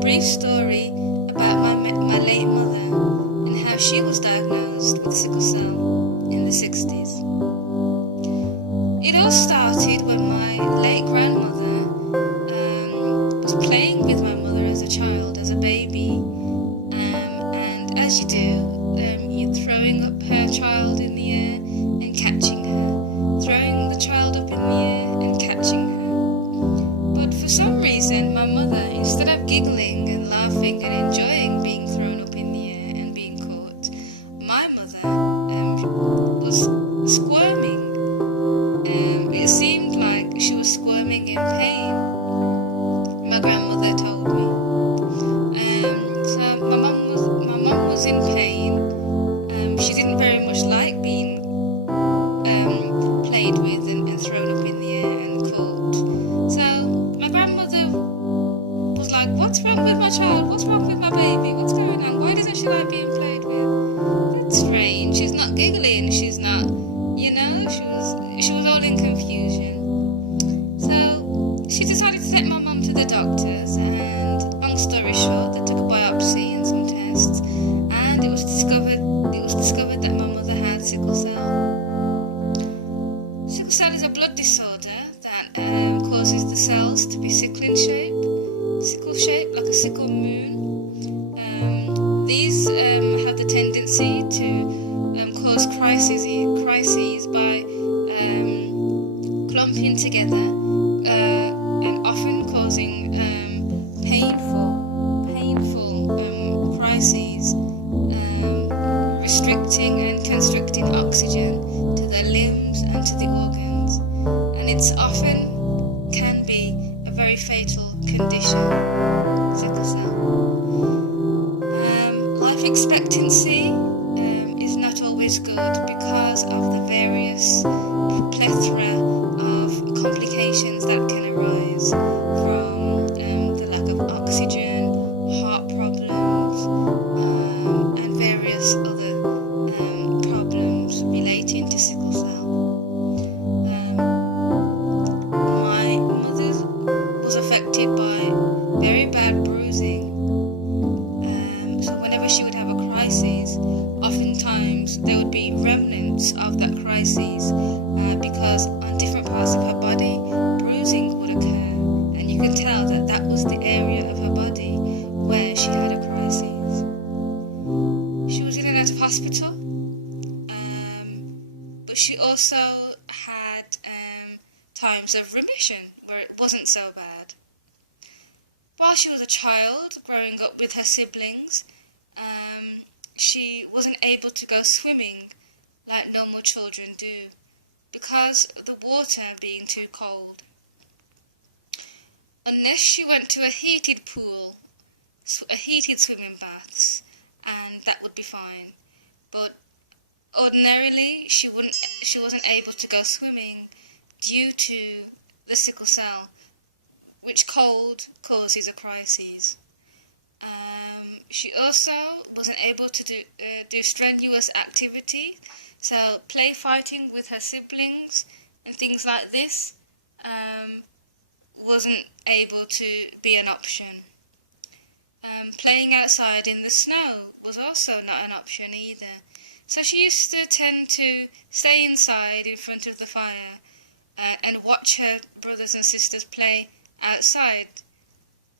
brief story about my late mother and how she was diagnosed with sickle cell in the 60s. It all started when my late grandmother was playing with my mother as a child, as a baby, and as you do, you're throwing up her child in the air and catching her, throwing the child up in the air and catching her. But for some reason, my mother, instead of giggling and laughing and enjoying being thrown up in the air and being caught, my mother was squirming. It seemed like she was squirming in pain, my grandmother told me. So my mum was in pain. She didn't very much like being played with and thrown up in the air and caught. So my grandmother was like, "What's wrong with my child? What's wrong with my baby? What's going on? Why doesn't she like being played with? That's strange. She's not giggling. She's not, she was all in confusion." So she decided to take my mum to the doctors, and long story short, they took a biopsy and some tests, and it was discovered that my mother had sickle cell. Sickle cell is a blood disorder that causes the cells to be sickle shape, like a sickle moon. These have the tendency to cause crises by clumping together and often causing painful crises, restricting and constricting oxygen to the limbs and to the organs, and it's often can be a very fatal condition, sickle cell. Life expectancy is not always good because of the various plethora of complications that can arise from the lack of oxygen, heart problems, and various other problems relating to sickle cell. My mother was affected by very bad bruising. So whenever she would have a crisis, oftentimes there would be remnants of that crisis because on different parts of her body, bruising would occur, and you can tell that that was the area of her body where she had a crisis. She was in and out of hospital, but she also had times of remission where it wasn't so bad. While she was a child, growing up with her siblings, she wasn't able to go swimming like normal children do because of the water being too cold. Unless she went to a heated pool, a heated swimming baths, and that would be fine. But ordinarily, she wasn't able to go swimming due to the sickle cell, which cold causes a crisis. She also wasn't able to do strenuous activity, so play fighting with her siblings and things like this wasn't able to be an option. Playing outside in the snow was also not an option either. So she used to tend to stay inside in front of the fire and watch her brothers and sisters play outside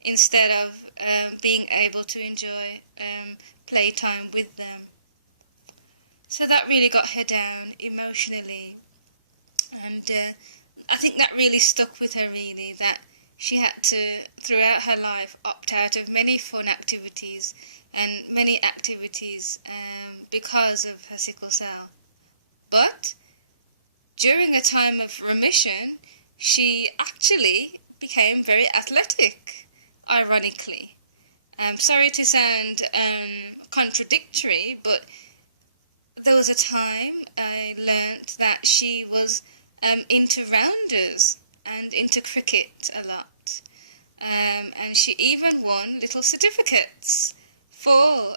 instead of being able to enjoy playtime with them. So that really got her down emotionally, and I think that really stuck with her, really, that she had to, throughout her life, opt out of many fun activities and many activities because of her sickle cell. But during a time of remission, she actually became very athletic, ironically. I'm sorry to sound contradictory, but there was a time I learnt that she was into rounders and into cricket a lot. And she even won little certificates for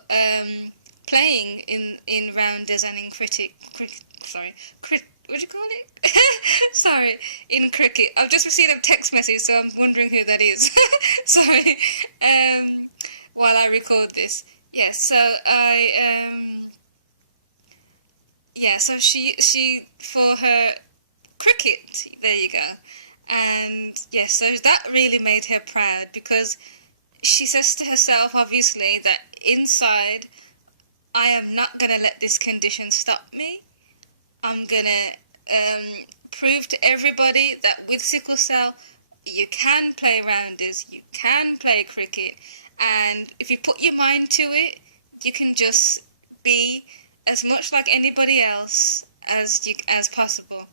playing in rounders and in what do you call it? Sorry, in cricket. I've just received a text message, so I'm wondering who that is. Sorry. while I record this. Yes, so I yeah, so she for her cricket, there you go. And yes, so that really made her proud because she says to herself, obviously, that inside, I am not going to let this condition stop me. I'm going to prove to everybody that with sickle cell, you can play rounders, you can play cricket, and if you put your mind to it, you can just be as much like anybody else as possible.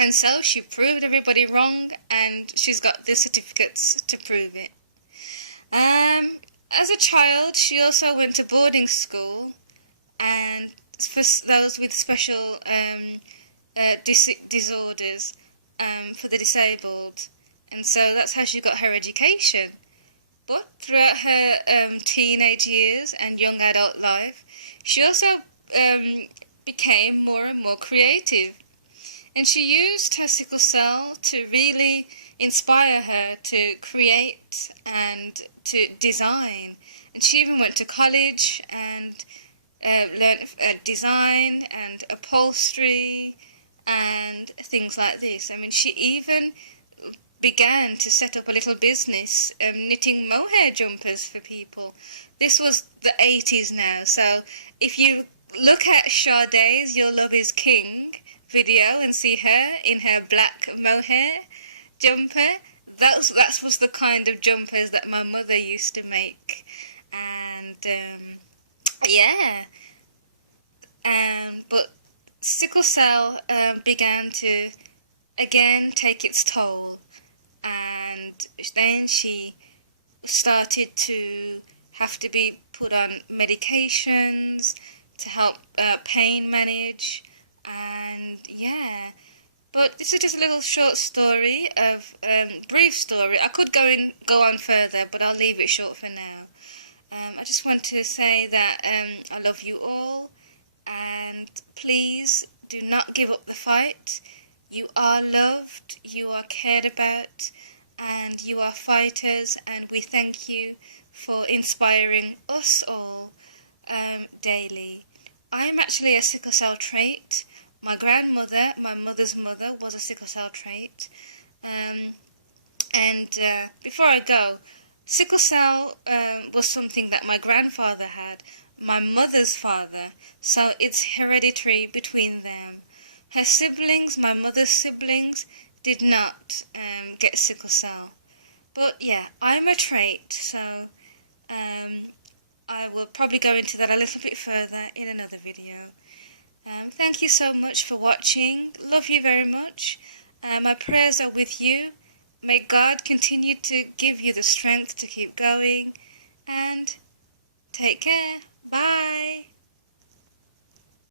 And so she proved everybody wrong, and she's got the certificates to prove it. As a child, she also went to boarding school, and for those with special disorders, for the disabled, and so that's how she got her education. But throughout her teenage years and young adult life, she also became more and more creative. And she used her sickle cell to really inspire her to create and to design. And she even went to college and learned design and upholstery and things like this. I mean, she even began to set up a little business knitting mohair jumpers for people. This was the 80s now, so if you look at Sade's Your Love Is King video and see her in her black mohair jumper, that was the kind of jumpers that my mother used to make. And yeah, but sickle cell began to again take its toll, and then she started to have to be put on medications to help pain manage, and yeah. But this is just a little short story of brief story. I could go on further, but I'll leave it short for now. I just want to say that I love you all, and please do not give up the fight. You are loved, you are cared about, and you are fighters, and we thank you for inspiring us all daily. I am actually a sickle cell trait. My grandmother, my mother's mother, was a sickle cell trait. Before I go, sickle cell was something that my grandfather had, my mother's father, so it's hereditary between them. Her siblings, my mother's siblings, did not get sickle cell. But yeah, I'm a trait, so I will probably go into that a little bit further in another video. Thank you so much for watching. Love you very much. My prayers are with you. May God continue to give you the strength to keep going. And take care. Bye.